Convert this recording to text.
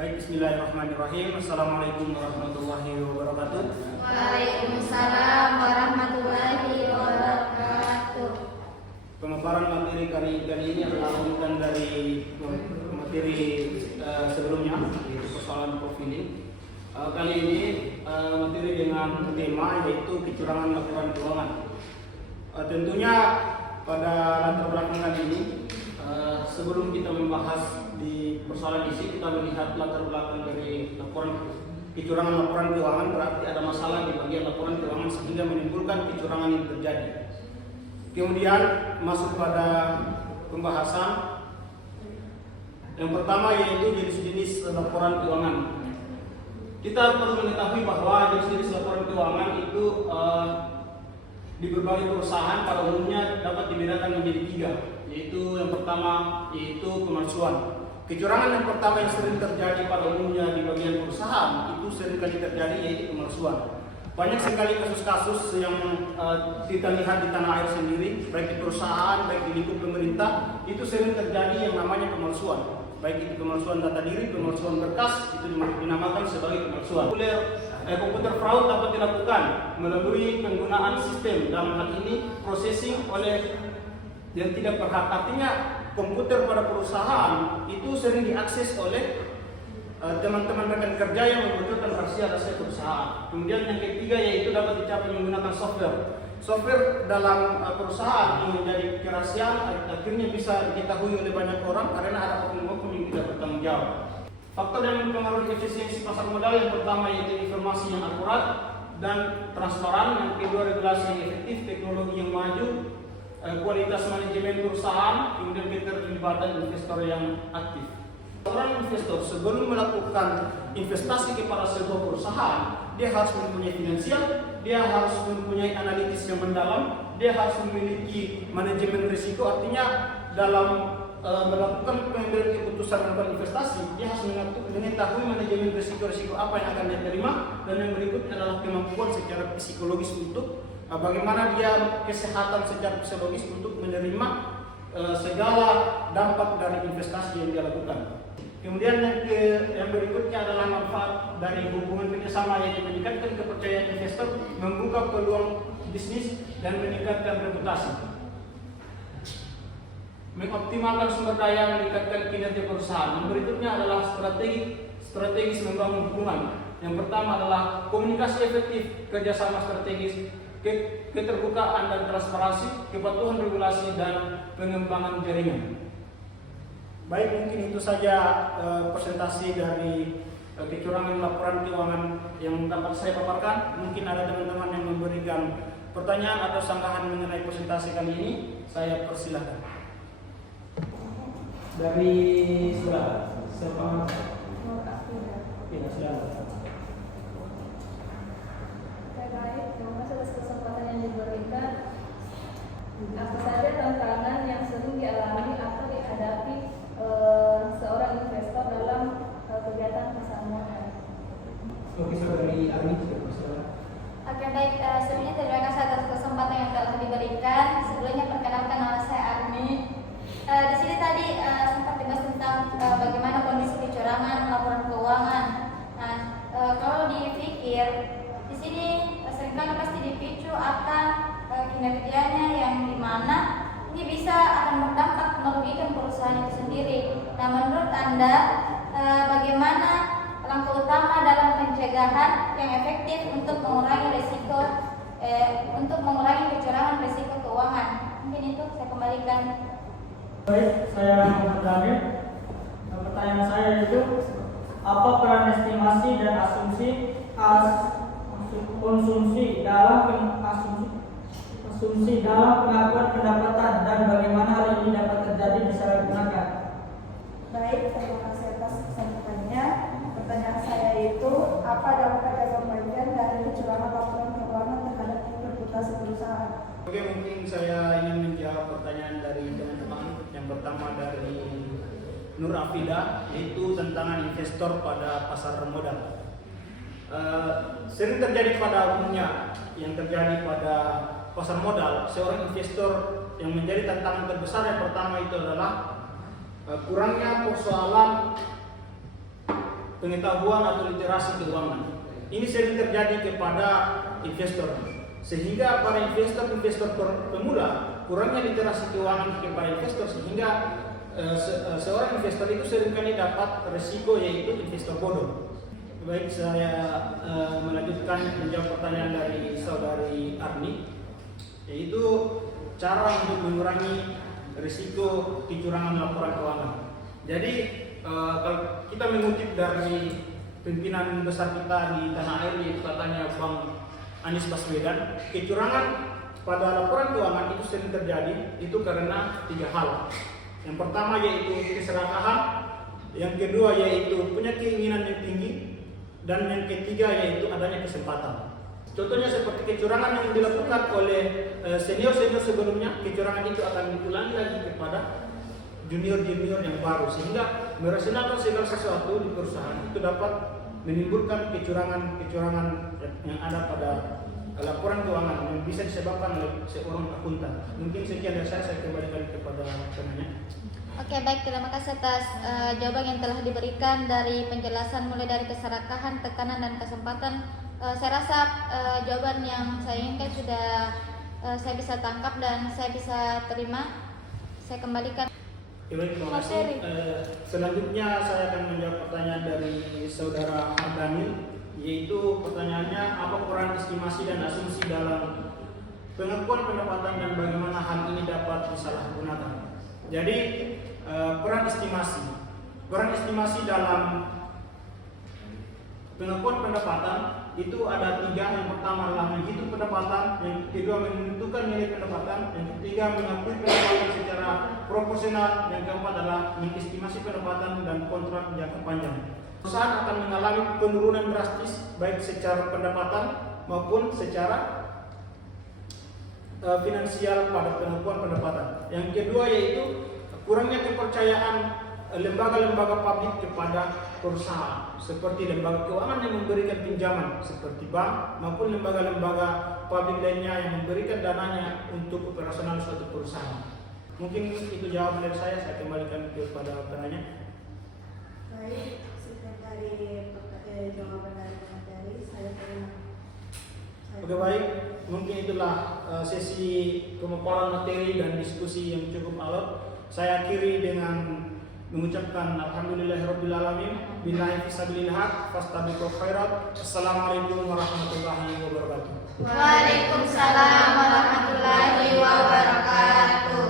Baik, bismillahirrahmanirrahim. Assalamualaikum warahmatullahi wabarakatuh. Waalaikumsalam warahmatullahi wabarakatuh. Pemaparan materi kali ini adalah lanjutan dari materi sebelumnya, yaitu persoalan profiling. Kali ini materi dengan tema yaitu kecurangan laporan keuangan. Tentunya pada latar belakang kali ini, sebelum kita membahas di persoalan isi, kita melihat latar belakang dari kecurangan laporan keuangan. Berarti ada masalah di bagian laporan keuangan sehingga menimbulkan kecurangan yang terjadi. Kemudian masuk pada pembahasan yang pertama, yaitu jenis-jenis laporan keuangan. Kita perlu mengetahui bahwa jenis-jenis laporan keuangan itu di berbagai perusahaan pada umumnya dapat dibedakan menjadi tiga, yaitu yang pertama yaitu pemalsuan. Kecurangan yang pertama yang sering terjadi pada umumnya di bagian perusahaan itu sering kali terjadi, yaitu pemalsuan. Banyak sekali kasus-kasus yang kita lihat di tanah air sendiri, baik di perusahaan, baik di lingkup pemerintah, itu sering terjadi yang namanya pemalsuan. Baik itu pemalsuan data diri, pemalsuan berkas, itu dinamakan sebagai pemalsuan. Komputer fraud dapat dilakukan melalui penggunaan sistem, dalam hal ini processing oleh yang tidak berhak. Artinya komputer pada perusahaan itu sering diakses oleh teman-teman rekan kerja yang membutuhkan rahasia perusahaan. Kemudian yang ketiga yaitu dapat dicapai menggunakan software. Software dalam perusahaan yang menjadi kerahasiaan akhirnya bisa diketahui oleh banyak orang karena ada oknum-oknum yang tidak bertanggung jawab. Faktor yang mempengaruhi efisiensi pasar modal yang pertama yaitu informasi yang akurat dan transparan, yang kedua regulasi yang efektif, teknologi yang maju, kualitas manajemen perusahaan, kemudian keterlibatan investor yang aktif. Seorang investor sebelum melakukan investasi kepada sebuah perusahaan, dia harus mempunyai finansial, dia harus mempunyai analitis yang mendalam, dia harus memiliki manajemen risiko. Artinya dalam melakukan pengambilan keputusan melakukan investasi, dia harus mengetahui manajemen risiko-risiko apa yang akan dia terima, dan yang berikutnya adalah kemampuan secara psikologis untuk bagaimana dia kesehatan secara psikologis untuk menerima segala dampak dari investasi yang dia lakukan. Kemudian yang berikutnya adalah manfaat dari hubungan kerjasama, yaitu meningkatkan kepercayaan investor, membuka peluang bisnis, dan meningkatkan reputasi. Mengoptimalkan sumber daya, meningkatkan kinerja perusahaan. Yang berikutnya adalah strategis membangun hubungan. Yang pertama adalah komunikasi efektif, kerjasama strategis, keterbukaan dan transparansi, kepatuhan regulasi, dan pengembangan jaringan. Baik, mungkin itu saja presentasi dari kecurangan laporan keuangan yang dapat saya paparkan. Mungkin ada teman-teman yang memberikan pertanyaan atau sanggahan mengenai presentasi kali ini. Saya persilahkan. Dari siapa? Ya, silakan. Baik, terima kasih atas kesempatan yang diberikan. Apa saja tantangan yang sering dialami atau dihadapi seorang investor dalam kegiatan pasar modal? Oke, dari Armi. Oke, baik. Sebelumnya terima kasih atas kesempatan yang telah diberikan. Sebelumnya perkenalkan, nama saya Armi. Di sini tadi sempat dibahas tentang bagaimana kondisi kecurangan laporan keuangan. Nah, kalau dipikir di sini seringkali pasti dipicu akan kinerjanya yang dimana ini bisa akan berdampak merugikan perusahaan itu sendiri. Nah, menurut Anda bagaimana langkah utama dalam pencegahan yang efektif untuk mengurangi risiko untuk mengurangi kecurangan risiko keuangan? Mungkin itu saya kembalikan. Baik, saya Muhammad Damir. Pertanyaan saya itu, apa peran estimasi dan konsumsi dalam pengakuan pendapatan, dan bagaimana hal ini dapat terjadi disalahgunakan? Baik, terima kasih atas kesampatannya. Pertanyaan saya itu, apa dampak dan pembagian dari kecurangan laporan keuangan terhadap reputasi perusahaan? Oke, mungkin saya ingin menjawab pertanyaan dari teman-teman. Yang pertama dari Nur Afida, yaitu tentang investor pada pasar modal. Sering terjadi pada umumnya, yang terjadi pada pasar modal, seorang investor yang menjadi tantangan terbesar yang pertama itu adalah kurangnya persoalan pengetahuan atau literasi keuangan. Ini sering terjadi kepada investor, sehingga para investor pemula kurangnya literasi keuangan kepada investor, sehingga seorang investor itu seringkali dapat resiko, yaitu investor bodoh. Baik, saya melanjutkan menjawab pertanyaan dari saudari Arni, yaitu cara untuk mengurangi risiko kecurangan laporan keuangan. Jadi kalau kita mengutip dari pimpinan besar kita di tanah air, yaitu katanya Bang Anies Baswedan, kecurangan pada laporan keuangan itu sering terjadi itu karena 3 hal. Yang pertama yaitu keserakahan, yang kedua yaitu punya keinginan yang tinggi, dan yang ketiga yaitu adanya kesempatan. Contohnya seperti kecurangan yang dilakukan oleh senior-senior sebelumnya, kecurangan itu akan diulangi lagi kepada junior-junior yang baru, sehingga merasionalkan segala sesuatu di perusahaan itu dapat menimbulkan kecurangan-kecurangan yang ada pada laporan keuangan yang bisa disebabkan oleh seorang akuntan. Mungkin sekian dari saya kembalikan kepada penanya. Oke, baik, terima kasih atas jawaban yang telah diberikan dari penjelasan mulai dari keserakahan, tekanan, dan kesempatan. Saya rasa jawaban yang saya inginkan sudah saya bisa tangkap dan saya bisa terima. Saya kembalikan. Baik, terima kasih. Selanjutnya saya akan menjawab pertanyaan dari saudara Ardhanil, yaitu pertanyaannya, apa peran estimasi dan asumsi dalam pengakuan pendapatan dan bagaimana hal ini dapat disalahgunakan. Jadi peran estimasi dalam pengakuan pendapatan itu ada 3. Yang pertama adalah menghitung pendapatan, yang kedua menentukan nilai pendapatan, yang ketiga mengakui pendapatan secara proporsional, yang keempat adalah mengestimasi pendapatan dan kontrak jangka panjang. Perusahaan akan mengalami penurunan drastis baik secara pendapatan maupun secara finansial pada pengakuan pendapatan. Yang kedua yaitu kurangnya kepercayaan lembaga-lembaga publik kepada perusahaan, seperti lembaga keuangan yang memberikan pinjaman seperti bank maupun lembaga-lembaga publik lainnya yang memberikan dananya untuk operasional suatu perusahaan. Mungkin itu jawaban dari saya kembalikan kepada penanya. Baik, sekian dari jawaban dari materi, saya terima. Oke, baik, mungkin itulah sesi pemaparan materi dan diskusi yang cukup alot. Saya akhiri dengan mengucapkan alhamdulillahirabbil billahi fisabilil haq fastabiqul khairat. Assalamualaikum warahmatullahi wabarakatuh. Waalaikumsalam warahmatullahi wabarakatuh.